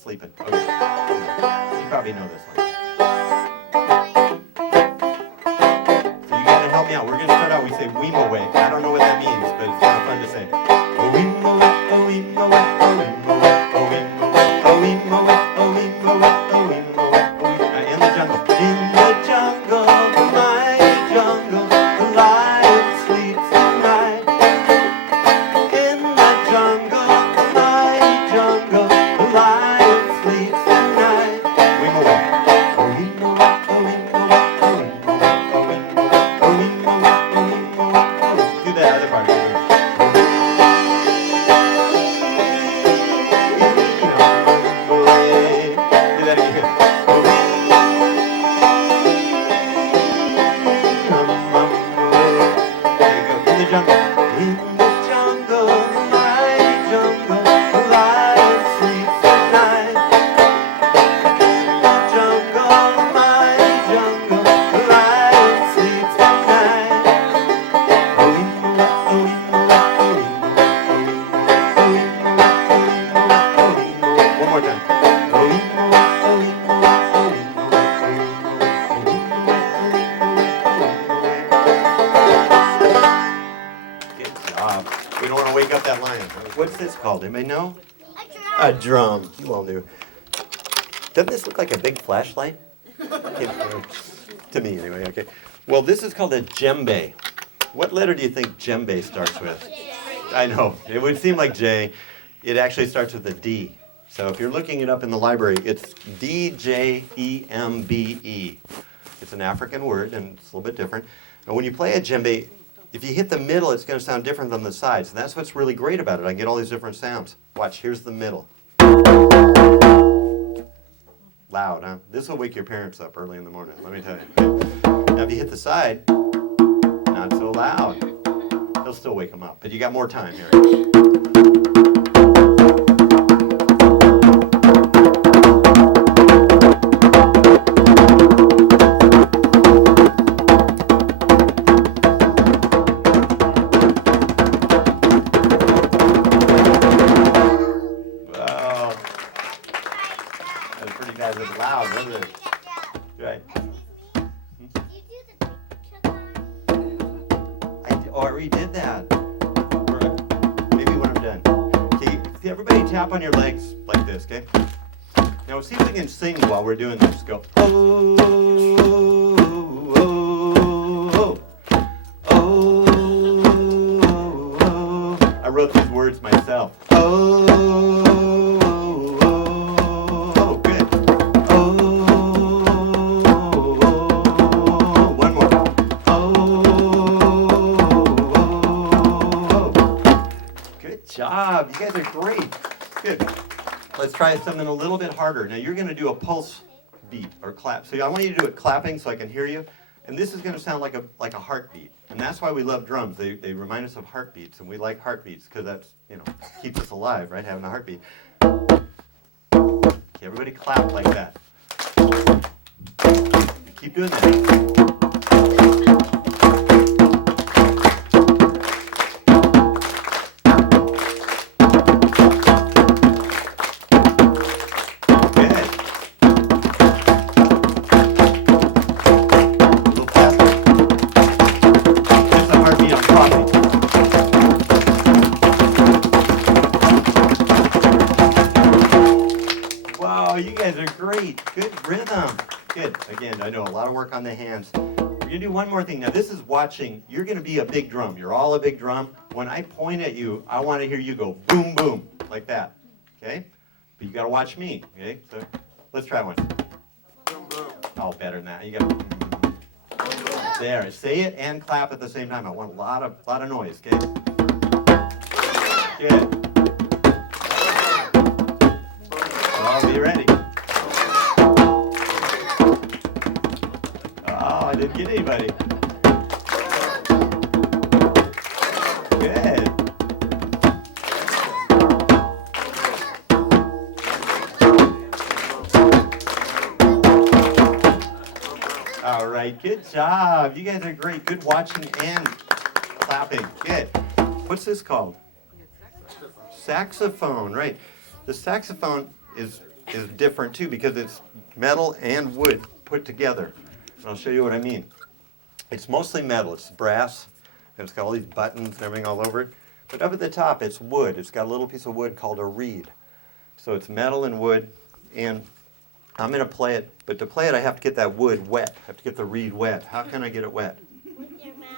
sleeping. Okay. You probably know this one. So you got to help me out. We're going to start out, we say Weemaway. I don't know what that means, but it's kind of fun to say. Oh, Weemaway, oh, Weemaway, oh, Weemaway, oh, Weemaway, oh, Weemaway, oh, Weemaway, oh, Weemaway, oh, Weemaway. In the jungle. In the jungle, the mighty jungle, the lion sleeps tonight. In the jungle, the mighty jungle, the lion sleeps tonight. Weemaway. Oh, Weemaway, oh, Weemaway, oh, Weemaway, oh, Weemaway, oh, Weemaway, oh, Weemaway, oh. Do that other part. Do that again. There you go. In the jungle. In the jungle, the mighty jungle, the lion sleeps tonight. In the jungle, the mighty jungle, the lion sleeps tonight. Oh, Weemaway, oh, Weemaway, oh, Weemaway, oh, Weemaway, oh, Weemaway, oh, Weemaway. One more time. Oh, Weemaway, oh, Weemaway, oh, Weemaway, oh, Weemaway, oh, Weemaway, oh, Weemaway. Good job. We don't want to wake up that lion. What's this called? Anybody know? A drum. You all knew. Doesn't this look like a big flashlight? To me, anyway. Okay. Well, this is called a djembe. What letter do you think djembe starts with? I know. It would seem like J. It actually starts with a D. So if you're looking it up in the library, it's D-J-E-M-B-E. It's an African word, and it's a little bit different. And when you play a djembe, if you hit the middle, it's going to sound different than the sides. And that's what's really great about it. I get all these different sounds. Watch, here's the middle. Loud, huh? This will wake your parents up early in the morning, let me tell you. Now if you hit the side, not so loud. They'll still wake them up, but you got more time here. It's loud, isn't it? Right. I already did that. Maybe when I'm done. Okay, everybody tap on your legs like this, okay? Now see if we can sing while we're doing this. Go. Oh, oh, oh, oh, oh. I wrote these words myself. Oh. Job. You guys are great. Good. Let's try something a little bit harder. Now you're going to do a pulse beat or clap. So I want you to do it clapping so I can hear you. And this is going to sound like a heartbeat. And that's why we love drums. They remind us of heartbeats, and we like heartbeats because that's, keeps us alive, right? Having a heartbeat. Okay, everybody clap like that. Keep doing that. You guys are great. Good rhythm. Good. Again, I know a lot of work on the hands. We're going to do one more thing. Now, this is watching. You're going to be a big drum. You're all a big drum. When I point at you, I want to hear you go boom, boom, like that. Okay? But you got to watch me. Okay? So let's try one. Boom, boom. Oh, better than that. You got there. Say it and clap at the same time. I want a lot of noise. Okay? Good. Oh, be ready. Oh, I didn't get anybody. Good. All right, good job. You guys are great. Good watching and clapping. Good. What's this called? Saxophone, right. The saxophone is is different too because it's metal and wood put together. And I'll show you what I mean. It's mostly metal. It's brass, and it's got all these buttons and everything all over it. But up at the top, it's wood. It's got a little piece of wood called a reed. So it's metal and wood, and I'm going to play it. But to play it, I have to get that wood wet. I have to get the reed wet. How can I get it wet? With your mouth.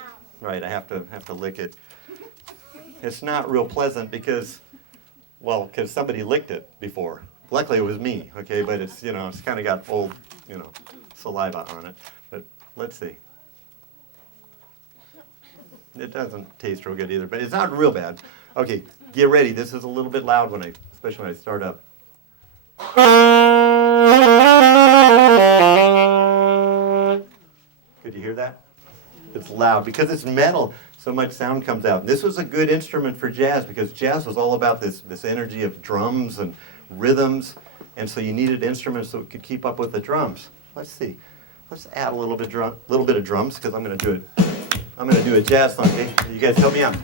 Right, I have to lick it. It's not real pleasant because, well, because somebody licked it before. Luckily, it was me. Okay, but it's it's kind of got old saliva on it. But let's see. It doesn't taste real good either, but it's not real bad. Okay, get ready. This is a little bit loud especially when I start up. Could you hear that? It's loud because it's metal. So much sound comes out. And this was a good instrument for jazz because jazz was all about this energy of drums and rhythms, and so you needed instruments that could keep up with the drums. Let's see. Let's add a little bit of drums because I'm going to do a jazz song. Okay? You guys help me out.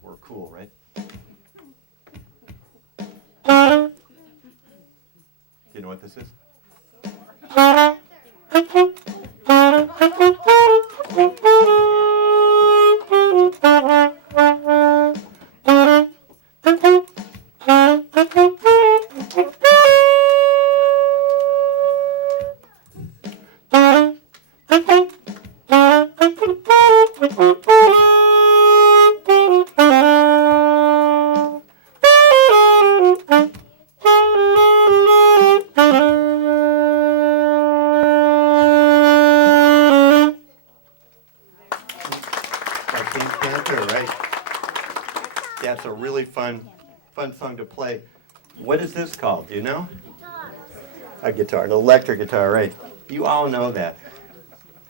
We're cool, right? Do you know what this is? That's a really fun song to play. What is this called? Do you know? A guitar, an electric guitar, right? You all know that.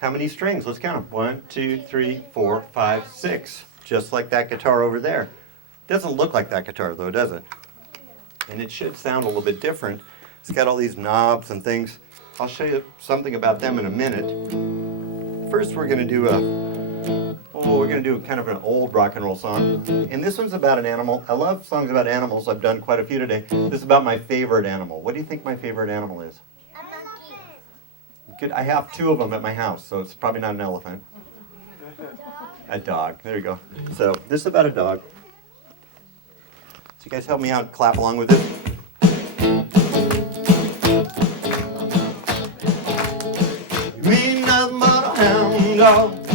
How many strings? Let's count them. 1, 2, 3, 4, 5, 6. Just like that guitar over there. Doesn't look like that guitar though, does it? And it should sound a little bit different. It's got all these knobs and things. I'll show you something about them in a minute. First, we're going to do kind of an old rock and roll song. And this one's about an animal. I love songs about animals. I've done quite a few today. This is about my favorite animal. What do you think my favorite animal is? A monkey. Good. I have 2 of them at my house, so it's probably not an elephant. A dog. There you go. So this is about a dog. So you guys help me out, clap along with this. You ain't nothing but a hound dog,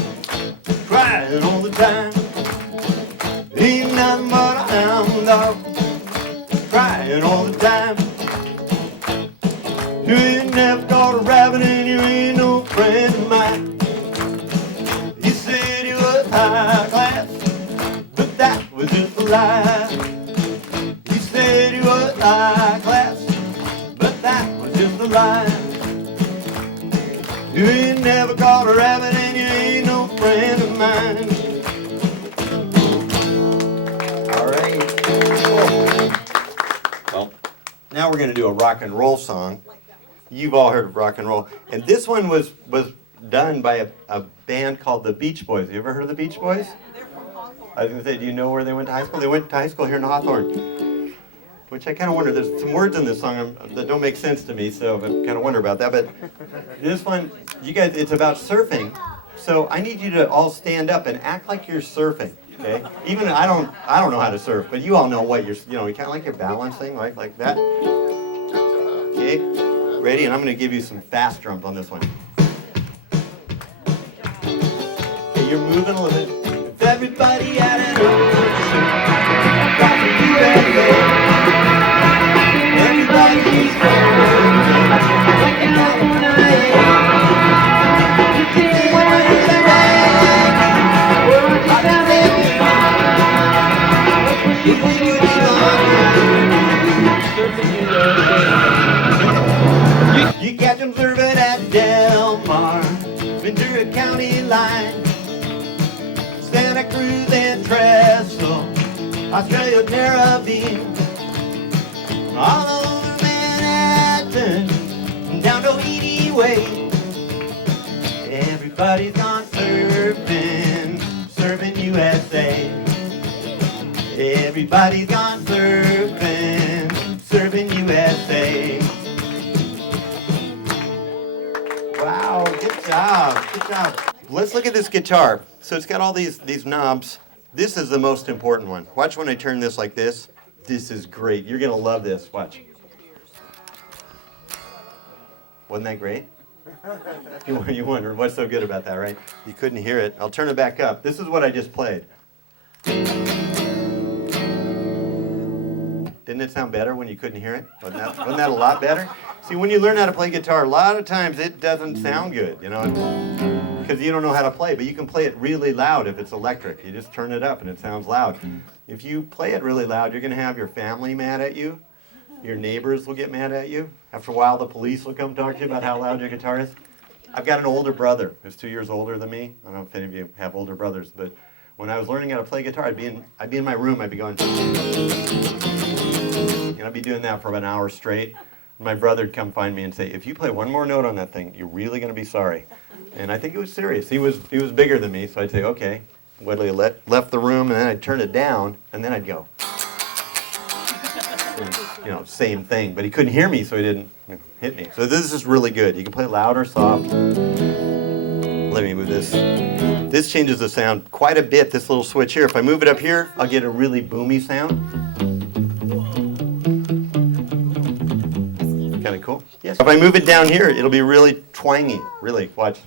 crying all the time. Ain't nothing but a hound dog, crying all the time. You ain't never caught a rabbit and you ain't no friend of mine. You said you was high class, but that was just a lie. You said you was high class, but that was just a lie. You ain't never caught a rabbit and you ain't no friend of mine. All right. Cool. Well, now we're going to do a rock and roll song. You've all heard of rock and roll. And this one was done by a band called the Beach Boys. You ever heard of the Beach Boys? I was going to say, do you know where they went to high school? They went to high school here in Hawthorne. Which I kind of wonder, there's some words in this song that don't make sense to me, so I kind of wonder about that. But this one, you guys, it's about surfing. So I need you to all stand up and act like you're surfing, okay? Even I don't know how to surf, but you all know what you kind of like you're balancing, like that. Okay, ready? And I'm going to give you some fast drums on this one. Okay, you're moving a little bit. If everybody at an ocean, got to do that. Everybody's going You catch them serving at Del Mar, Ventura County line, Santa Cruz and Trestle, Australia, Caribbean, all over Manhattan, down to Edie Way. Everybody's gone surfing, surfing USA. Everybody's gone surfing, surfing USA. Wow, good job, good job. Let's look at this guitar. So it's got all these knobs. This is the most important one. Watch when I turn this like this. This is great. You're gonna love this. Watch. Wasn't that great? You wonder what's so good about that, right? You couldn't hear it. I'll turn it back up. This is what I just played. Didn't it sound better when you couldn't hear it? Wasn't that a lot better? See, when you learn how to play guitar, a lot of times it doesn't sound good, you know, because you don't know how to play. But you can play it really loud if it's electric. You just turn it up and it sounds loud. If you play it really loud, you're going to have your family mad at you. Your neighbors will get mad at you. After a while, the police will come talk to you about how loud your guitar is. I've got an older brother who's 2 years older than me. I don't know if any of you have older brothers, but when I was learning how to play guitar, I'd be in my room. I'd be going, I'd be doing that for about an hour straight. My brother would come find me and say, if you play one more note on that thing, you're really going to be sorry. And I think he was serious. He was bigger than me, so I'd say, okay. Wedley left the room, and then I'd turn it down, and then I'd go. And, same thing. But he couldn't hear me, so he didn't hit me. So this is really good. You can play loud or soft. Let me move this. This changes the sound quite a bit, this little switch here. If I move it up here, I'll get a really boomy sound. Kind of cool. Yes. If I move it down here, it'll be really twangy. Really, watch.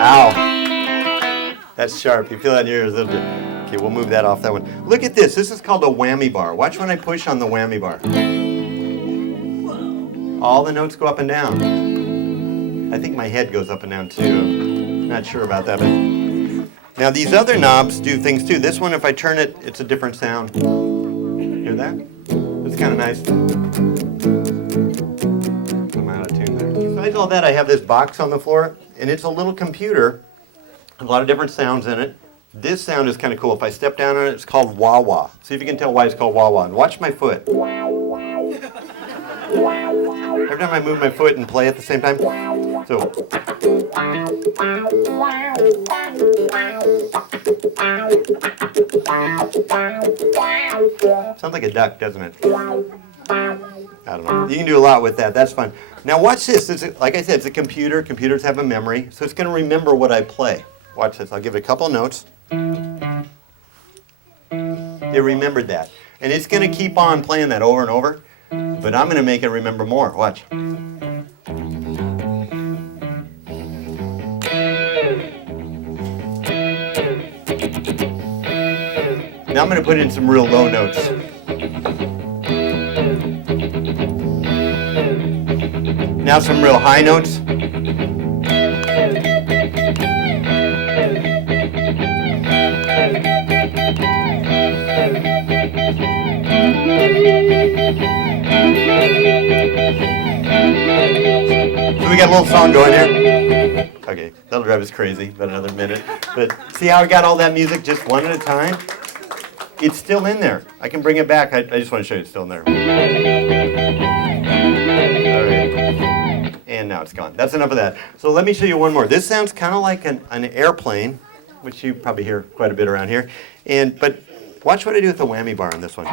Ow. That's sharp. You feel that in your ears. Okay, we'll move that off that one. Look at this. This is called a whammy bar. Watch when I push on the whammy bar. All the notes go up and down. I think my head goes up and down too. I'm not sure about that. But now these other knobs do things too. This one, if I turn it, it's a different sound. Hear that? It's kind of nice. I'm out of tune there. Besides all that, I have this box on the floor, and it's a little computer. A lot of different sounds in it. This sound is kind of cool. If I step down on it, it's called wah-wah. See if you can tell why it's called wah-wah. And watch my foot. Every time I move my foot and play at the same time. So. Sounds like a duck, doesn't it? I don't know. You can do a lot with that. That's fun. Now watch this. Like I said, it's a computer. Computers have a memory. So it's going to remember what I play. Watch this. I'll give it a couple of notes. It remembered that. And it's going to keep on playing that over and over. But I'm going to make it remember more. Watch. Now I'm going to put in some real low notes. Now some real high notes. So we got a little song going here. Okay, that'll drive us crazy, about another minute. But see how I got all that music just one at a time? It's still in there. I can bring it back. I just want to show you it's still in there. All right. And now it's gone. That's enough of that. So let me show you one more. This sounds kind of like an airplane, which you probably hear quite a bit around here. But watch what I do with the whammy bar on this one.